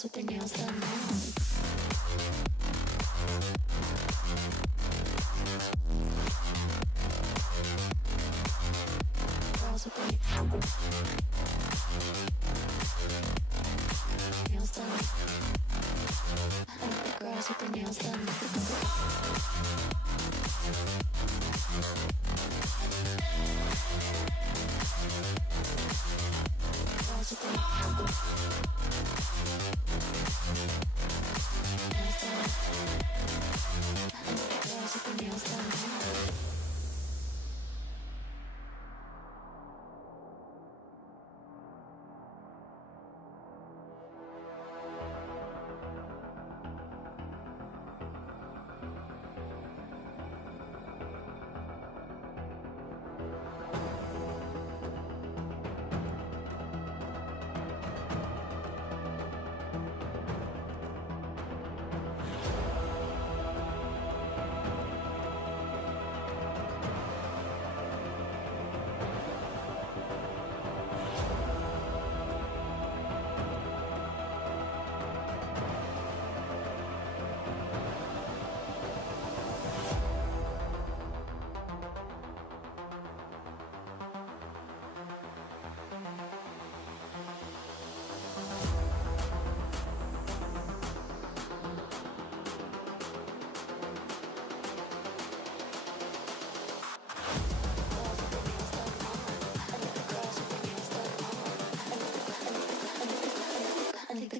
girls with their nails done now. Girls with their nails done. I like the girls with their nails done. Girls with their nails done.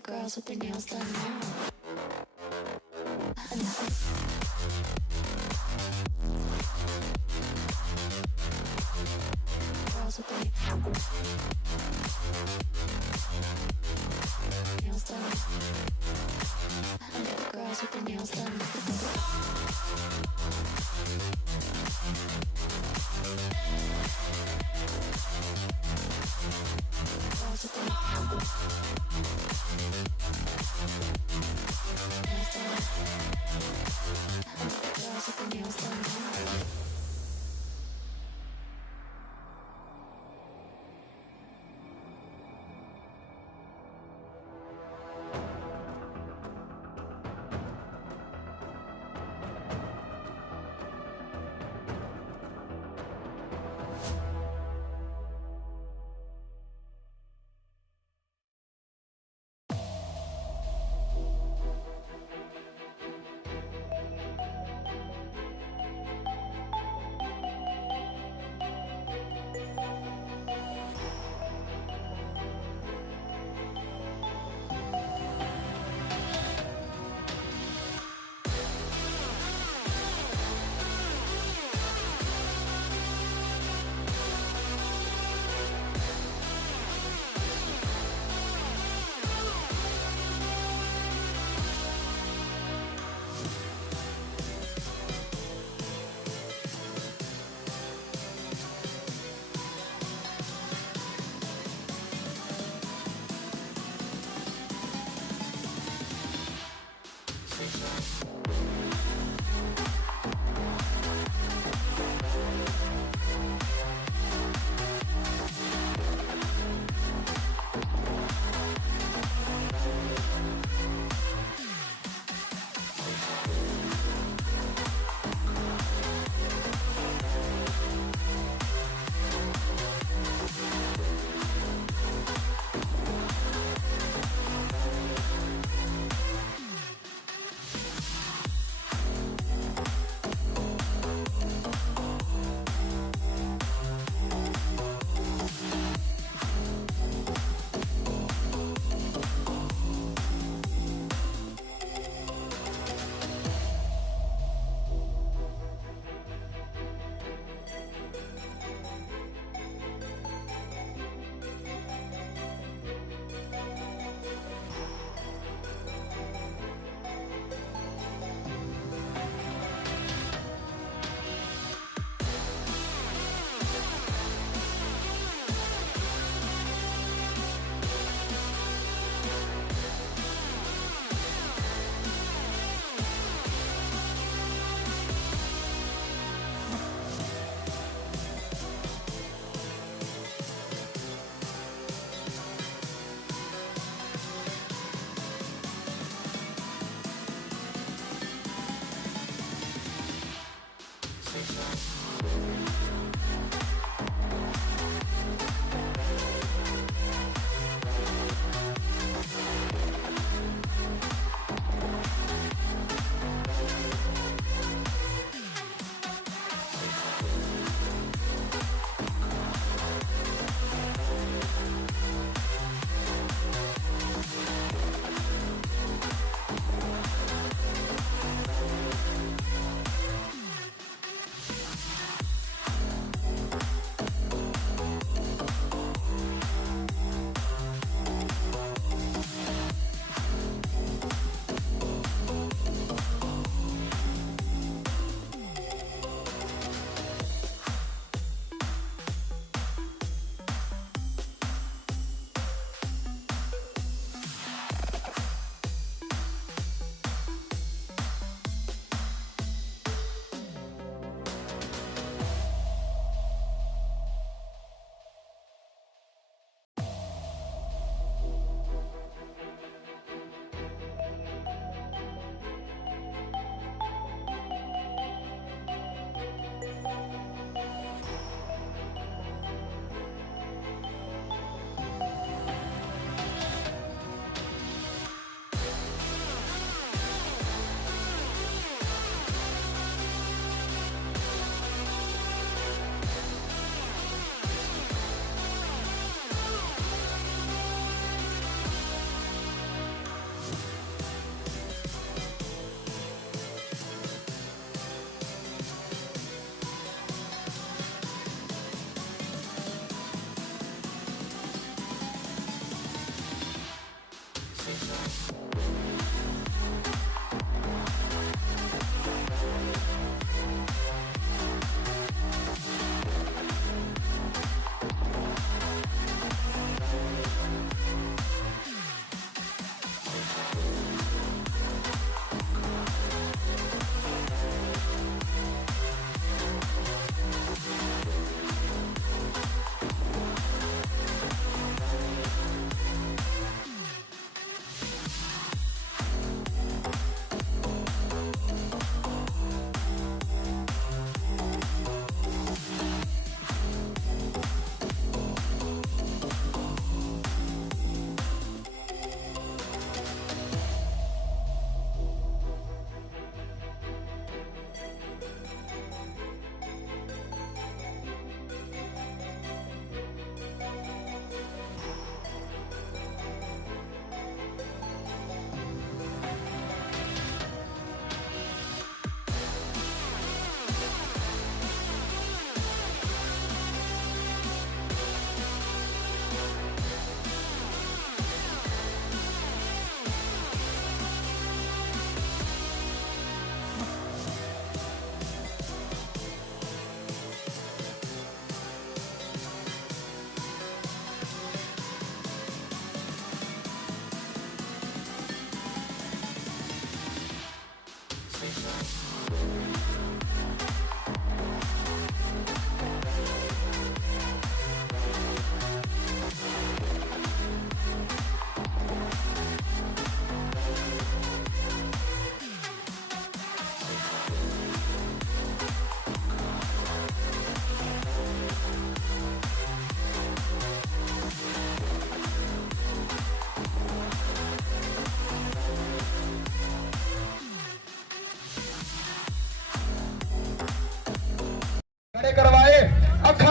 Girls with their nails done now. Girls with their nails done. I like the girls with their nails done. Girls with their girls with their nails done now.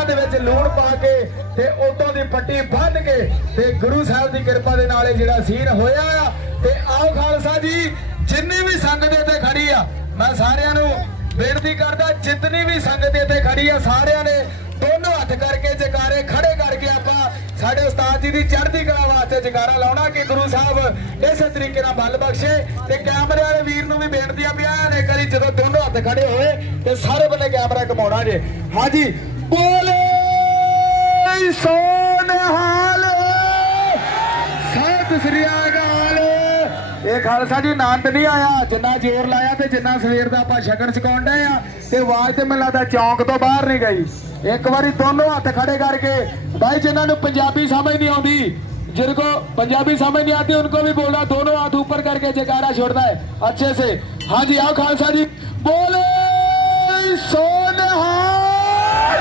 ਦੇ ਵਿੱਚ ਲੂਣ ਪਾ ਕੇ ਤੇ ਉਤੋਂ ਦੀ ਪੱਟੀ ਬੰਨ੍ਹ ਕੇ ਤੇ ਗੁਰੂ ਸਾਹਿਬ ਦੀ ਕਿਰਪਾ ਦੇ ਨਾਲ ਇਹ ਜਿਹੜਾ ਸੀਨ ਹੋਇਆ ਆ। ਤੇ ਆਓ ਖਾਲਸਾ ਜੀ, ਜਿੰਨੀ ਵੀ ਸੰਗਤ ਇੱਥੇ ਖੜੀ ਆ, ਮੈਂ ਸਾਰਿਆਂ ਨੂੰ ਬੇਨਤੀ ਕਰਦਾ, ਜਿੰਨੀ ਵੀ ਸੰਗਤ ਇੱਥੇ ਖੜੀ ਆ, ਸਾਰਿਆਂ ਨੇ ਦੋਨੋਂ ਹੱਥ ਕਰਕੇ ਜਕਾਰੇ ਖੜੇ ਕਰਕੇ ਆਪਾਂ ਸਾਡੇ ਉਸਤਾਦ ਜੀ ਦੀ ਚੜ੍ਹਦੀ ਕਲਾ ਵਾਸਤੇ ਜਕਾਰਾ ਲਾਉਣਾ ਕਿ ਗੁਰੂ ਸਾਹਿਬ ਇਸੇ ਤਰੀਕੇ ਨਾਲ ਬਲ ਬਖਸ਼ੇ। ਤੇ ਕੈਮਰੇ ਵਾਲੇ ਵੀਰ ਨੂੰ ਵੀ ਬੇਨਤੀ ਆ ਵੀ ਆਹ ਨੇ ਕਰੀ ਜਦੋਂ ਦੋਨੋਂ ਹੱਥ ਖੜੇ ਹੋਏ ਤੇ ਸਾਰੇ ਬੰਨੇ ਕੈਮਰਾ ਘਮਾਉਣਾ ਜੇ। ਹਾਂਜੀ, ਬੋਲੇ ਸੋਨਹਾਲ, ਸਤਿ ਸ੍ਰੀ ਅਕਾਲ। ਇਹ ਖਾਲਸਾ ਜੀ ਆਨੰਦ ਨਹੀਂ ਆਇਆ ਜਿੰਨਾ ਜ਼ੋਰ ਲਾਇਆ ਤੇ ਜਿੰਨਾ ਸਵੇਰ ਦਾ ਆਪਾਂ ਸ਼ਗਨ ਛਕਾਉਣ ਡਏ ਆ ਤੇ ਆਵਾਜ਼ ਤੇ ਮੈਨੂੰ ਲੱਗਦਾ ਚੌਂਕ ਤੋਂ ਬਾਹਰ ਨਹੀਂ ਗਈ। ਇੱਕ ਵਾਰੀ ਦੋਨੋਂ ਹੱਥ खड़े करके भाई जिन्होंने पंजाबी समझ नहीं आती, जिनको पंजाबी समझ नहीं आती उनको भी बोलना, दोनों हाथ ऊपर करके जयकारा छोड़ना है अच्छे से। हाँ जी, आओ खालसा जी, बोले सोनहाल,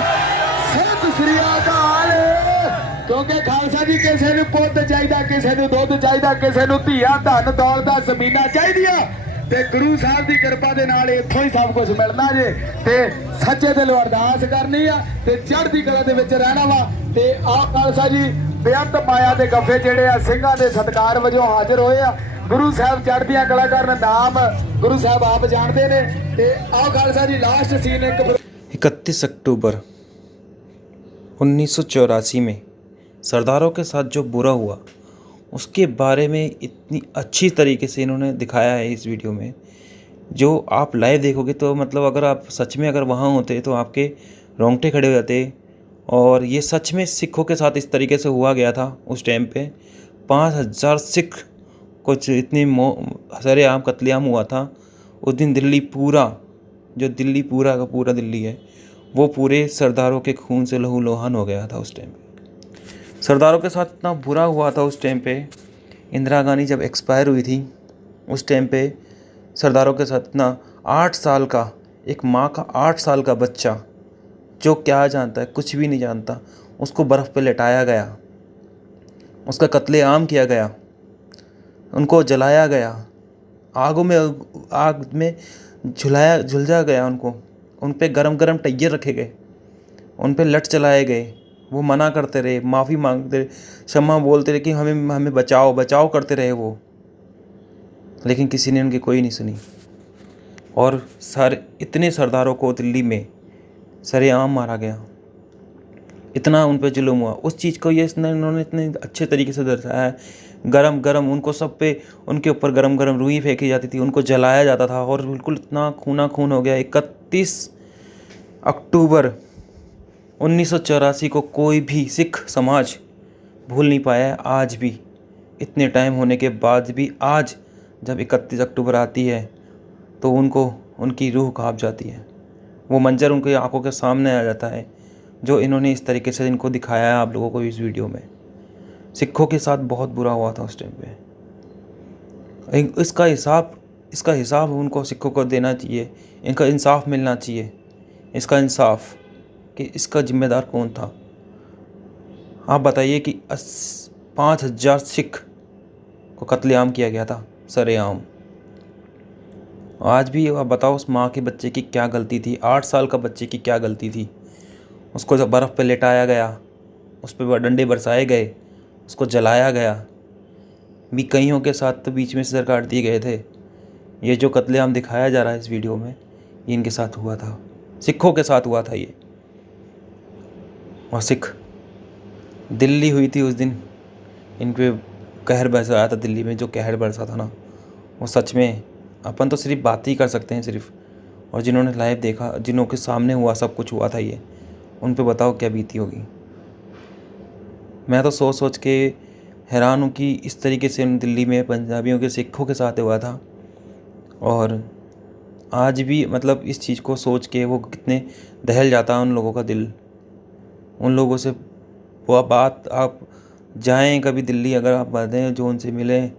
सत श्री अकाल। क्योंकि खालसा जी किसी नूं पुੱਤ चाहिदा, किसी नूं दुੱਧ चाहिदा, किसी नूं ਧੀਆਂ ਧਨ ਦੌਲਤ ਜ਼ਮੀਨਾਂ ਚਾਹੀਦੀਆਂ ਤੇ ਗੁਰੂ ਸਾਹਿਬ ਦੀ ਕਿਰਪਾ ਦੇ ਨਾਲ ਇੱਥੋਂ ਹੀ ਸਭ ਕੁਝ ਮਿਲਣਾ ਜੇ। ਤੇ ਸੱਚੇ ਦਿਲੋਂ ਅਰਦਾਸ ਕਰਨੀ ਆ ਤੇ ਚੜ੍ਹਦੀ ਕਲਾ ਦੇ ਵਿੱਚ ਰਹਿਣਾ ਵਾ। ਤੇ ਆਹ ਖਾਲਸਾ ਜੀ ਬੇਅੰਤ ਮਾਇਆ ਦੇ ਗੱਫੇ ਜਿਹੜੇ ਆ ਸਿੰਘਾਂ ਦੇ ਸਤਿਕਾਰ ਵਜੋਂ ਹਾਜ਼ਰ ਹੋਏ ਆ। ਗੁਰੂ ਸਾਹਿਬ ਚੜ੍ਹਦੀਆਂ ਕਲਾ ਕਰਨ, ਨਾਮ ਗੁਰੂ ਸਾਹਿਬ ਆਪ ਜਾਣਦੇ ਨੇ। ਤੇ ਆਹ ਖਾਲਸਾ ਜੀ ਲਾਸਟ ਸੀਨ ਇੱਕ 31 अक्टूबर 1984 में सरदारों के साथ जो बुरा हुआ उसके बारे में इतनी अच्छी तरीके से इन्होंने दिखाया है इस वीडियो में, जो आप लाइव देखोगे तो मतलब अगर आप सच में अगर वहाँ होते तो आपके रोंगटे खड़े हो जाते। और ये सच में सिखों के साथ इस तरीके से हुआ गया था उस टाइम पे। 5000 सिख कुछ इतनी सरेआम कत्लेआम हुआ था उस दिन। दिल्ली पूरा, जो दिल्ली पूरा का पूरा दिल्ली है वो पूरे सरदारों के खून से लहूलुहान हो गया था उस टाइम पे। सरदारों के साथ इतना बुरा हुआ था उस टाइम पे। इंदिरा गांधी जब एक्सपायर हुई थी उस टाइम पे सरदारों के साथ इतना 8 साल का, एक माँ का 8 साल का बच्चा जो क्या जानता है, कुछ भी नहीं जानता, उसको बर्फ़ पे लेटाया गया, उसका कत्लेआम किया गया, उनको जलाया गया, आग में झुलझा गया उनको, उन पे गरम गरम टैयर रखे गए, उन पे लठ चलाए गए। वो मना करते रहे, माफ़ी मांगते रहे, क्षमा बोलते रहे कि हमें बचाओ बचाओ करते रहे वो, लेकिन किसी ने उनकी कोई नहीं सुनी। और इतने सरदारों को दिल्ली में सरेआम मारा गया, इतना उन पे जुल्म हुआ। उस चीज़ को इन्होंने इतने अच्छे तरीके से दर्शाया है। गरम गरम उनको सब पे, उनके ऊपर गरम गरम रुई फेंकी जाती थी, उनको जलाया जाता था और बिल्कुल इतना खूना खून हो गया। 31 अक्टूबर 1984 को कोई भी सिख समाज भूल नहीं पाया है आज भी। इतने टाइम होने के बाद भी आज जब 31 अक्टूबर आती है तो उनको, उनकी रूह काँप जाती है। वो मंजर उनकी आंखों के सामने आ जाता है जो इन्होंने इस तरीके से इनको दिखाया है आप लोगों को इस वीडियो में। सिखों के साथ बहुत बुरा हुआ था उस टाइम पे। इसका हिसाब उनको सिखों को देना चाहिए, इनका इंसाफ मिलना चाहिए। इसका इंसाफ कि इसका जिम्मेदार कौन था। आप बताइए कि 5000 सिख को कत्लेआम किया गया था सरेआम। आज भी आप बताओ उस माँ के बच्चे की क्या गलती थी, 8 साल का बच्चे की क्या गलती थी। उसको जब बर्फ़ पे लेटाया गया, उस पर डंडे बरसाए गए, उसको जलाया गया। भी कईयों के साथ तो बीच में से सर काट दिए गए थे। ये जो कत्लेआम दिखाया जा रहा है इस वीडियो में, ये इनके साथ हुआ था, सिखों के साथ हुआ था ये। और सिख दिल्ली हुई थी उस दिन, इन पे कहर बरसाया था दिल्ली में। जो कहर बरसा था ना, वो सच में अपन तो सिर्फ बात ही कर सकते हैं सिर्फ, और जिन्होंने लाइव देखा, जिन्हों के सामने हुआ सब कुछ हुआ था ये, उन पे बताओ क्या बीती होगी। मैं तो सोच सोच के हैरान हूँ कि इस तरीके से दिल्ली में पंजाबियों के, सिखों के साथ हुआ था। और आज भी मतलब इस चीज़ को सोच के वो कितने दहल जाता है उन लोगों का दिल। उन लोगों से वो बात, आप जाएं कभी दिल्ली, अगर आप बातें जो उनसे मिलें,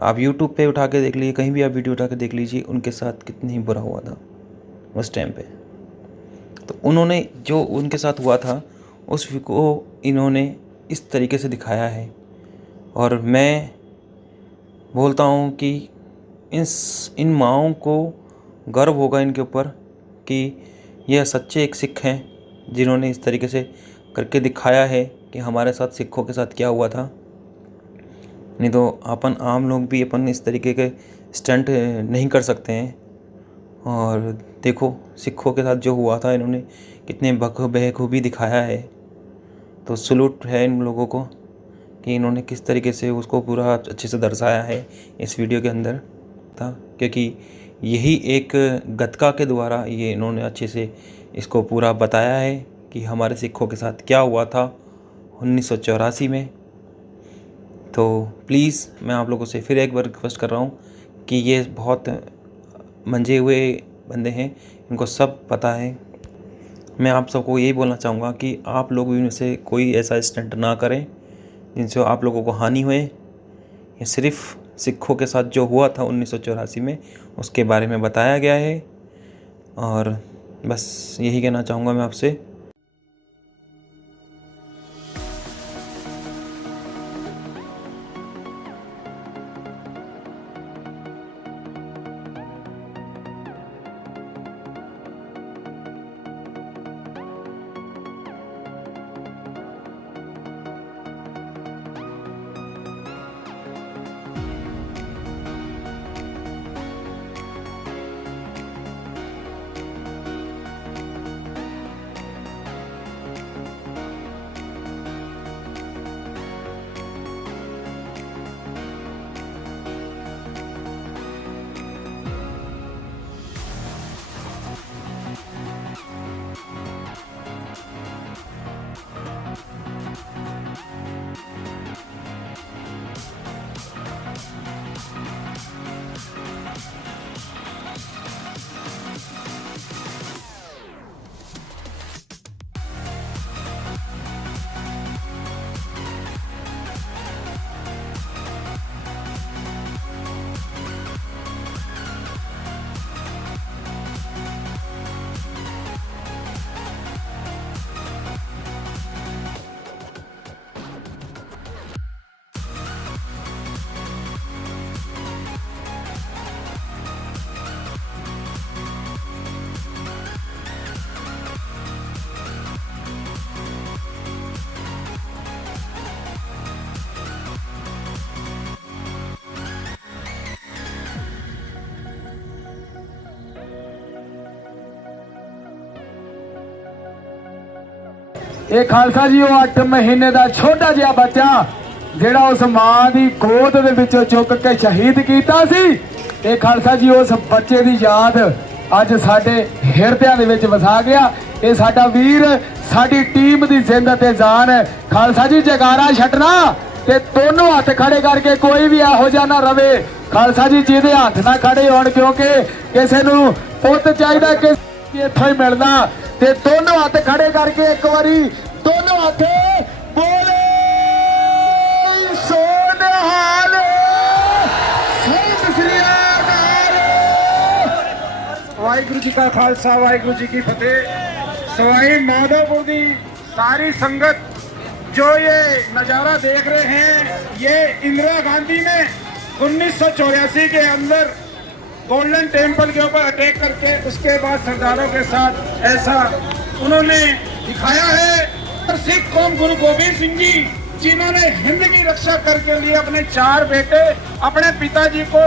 आप यूट्यूब पे उठा के देख लीजिए, कहीं भी आप वीडियो उठा के देख लीजिए, उनके साथ कितनी बुरा हुआ था उस टाइम पे। तो उन्होंने जो उनके साथ हुआ था उसको इन्होंने इस तरीके से दिखाया है। और मैं बोलता हूँ कि इन माँओं को गर्व होगा इनके ऊपर कि यह सच्चे एक सिख हैं जिन्होंने इस तरीके से करके दिखाया है कि हमारे साथ सिखों के साथ क्या हुआ था। नहीं तो अपन आम लोग भी अपन इस तरीके के स्टंट नहीं कर सकते हैं। और देखो सिखों के साथ जो हुआ था, इन्होंने कितने बखूबी दिखाया है। तो सलूट है इन लोगों को कि इन्होंने किस तरीके से उसको पूरा अच्छे से दर्शाया है इस वीडियो के अंदर था, क्योंकि यही एक गतका के द्वारा ये इन्होंने अच्छे से इसको पूरा बताया है कि हमारे सिखों के साथ क्या हुआ था 1984 में। तो प्लीज़ मैं आप लोगों से फिर एक बार रिक्वेस्ट कर रहा हूँ कि ये बहुत मंजे हुए बंदे हैं, इनको सब पता है। मैं आप सबको यही बोलना चाहूँगा कि आप लोग भी इनसे कोई ऐसा स्टंट ना करें जिनसे आप लोगों को हानि हुए। ये सिर्फ सिखों के साथ जो हुआ था 1984 में उसके बारे में बताया गया है। और बस यही कहना चाहूँगा मैं आपसे। ਇਹ ਖਾਲਸਾ ਜੀ ਉਹ 8 ਮਹੀਨੇ ਦਾ ਛੋਟਾ ਜਿਹਾ ਬੱਚਾ ਜਿਹੜਾ ਉਸ ਮਾਂ ਦੀ ਗੋਦ ਦੇ ਵਿੱਚੋਂ ਚੁੱਕ ਕੇ ਸ਼ਹੀਦ ਕੀਤਾ ਸੀ। ਇਹ ਖਾਲਸਾ ਜੀ ਉਸ ਬੱਚੇ ਦੀ ਯਾਦ ਅੱਜ ਸਾਡੇ ਹਿਰਦਿਆਂ ਦੇ ਵਿੱਚ ਵਸਾ ਗਿਆ। ਇਹ ਸਾਡਾ ਵੀਰ ਸਾਡੀ ਟੀਮ ਦੀ ਜ਼ਿੰਦ ਤੇ ਜਾਨ ਹੈ। ਖਾਲਸਾ ਜੀ ਜਗਾਰਾ ਛੱਡਣਾ ਤੇ ਦੋਨੋਂ ਹੱਥ ਖੜੇ ਕਰਕੇ ਕੋਈ ਵੀ ਇਹੋ ਜਿਹਾ ਨਾ ਰਵੇ ਖਾਲਸਾ ਜੀ ਜਿਹਦੇ ਹੱਥ ਨਾ ਖੜੇ ਹੋਣ, ਕਿਉਂਕਿ ਕਿਸੇ ਨੂੰ ਪੁੱਤ ਚਾਹੀਦਾ ਕਿ ਇੱਥੋਂ ਹੀ ਮਿਲਦਾ। ਤੇ ਦੋਨੋਂ ਹੱਥ ਖੜੇ ਕਰਕੇ ਇੱਕ ਵਾਰੀ ਦੋਨੋਂ ਹੱਥ ਬੋਲੇ ਸੋਨਹਾਲ ਸਤਿ ਸ੍ਰੀ ਅਕਾਲ। ਵਾਹਿਗੁਰੂ ਜੀ ਕਾ ਖਾਲਸਾ ਵਾਹਿਗुरु जी की फतेह। सवाई माधोपुर की सारी संगत जो ये नज़ारा देख रहे हैं, ये इंदिरा गांधी ने 1984 के अंदर गोल्डन टेम्पल के ऊपर अटैक करके उसके बाद सरदारों के साथ ऐसा उन्होंने दिखाया है। और सिख कौम गुरु गोविंद सिंह जी जिन्होंने हिंद की रक्षा करके लिए अपने 4 बेटे अपने पिताजी को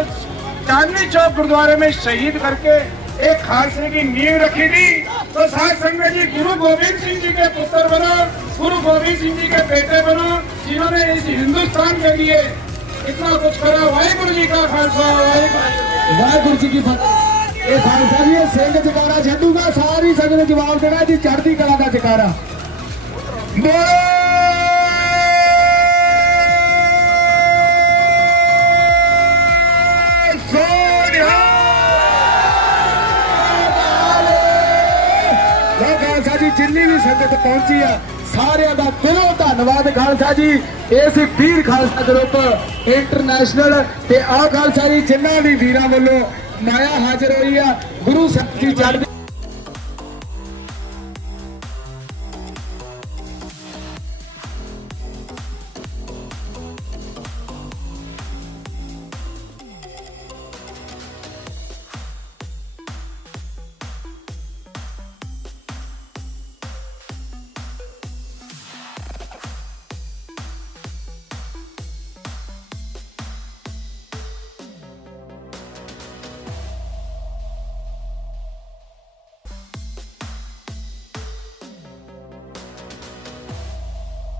चांदनी चौक गुरुद्वारे में शहीद करके एक खालसे की नींव रखी थी। तो साथ संगत जी गुरु गोविंद सिंह जी के पुत्र बनो, गुरु गोविंद सिंह जी के बेटे बनो, जिन्होंने इस हिंदुस्तान के लिए इतना कुछ करा। वाहिगुरु जी का खालसा वाहिगुरु जी की फतेह। ये खालसा जी सिंह जकारा छड्डूगा, सारी संगत जवाब देना जी चढ़ती कला का जकारा। खालसा जी जिन्नी भी संगत पहुंची है सारिਆਂ ਦਾ ਦਿਲੋਂ ਧੰਨਵਾਦ ਖਾਲਸਾ ਜੀ। ਇਸ ਵੀਰ ਖਾਲਸਾ ਗਰੁੱਪ ਇੰਟਰਨੈਸ਼ਨਲ ਤੇ ਆ ਖਾਲਸਾ ਜੀ ਜਿਨ੍ਹਾਂ ਵੀ ਵੀਰਾਂ ਵੱਲੋਂ ਮਾਇਆ ਹਾਜ਼ਰ ਹੋਈ ਆ ਗੁਰੂ ਸਾਹਿਬ ਦੀ ਚੜ੍ਹਦੀ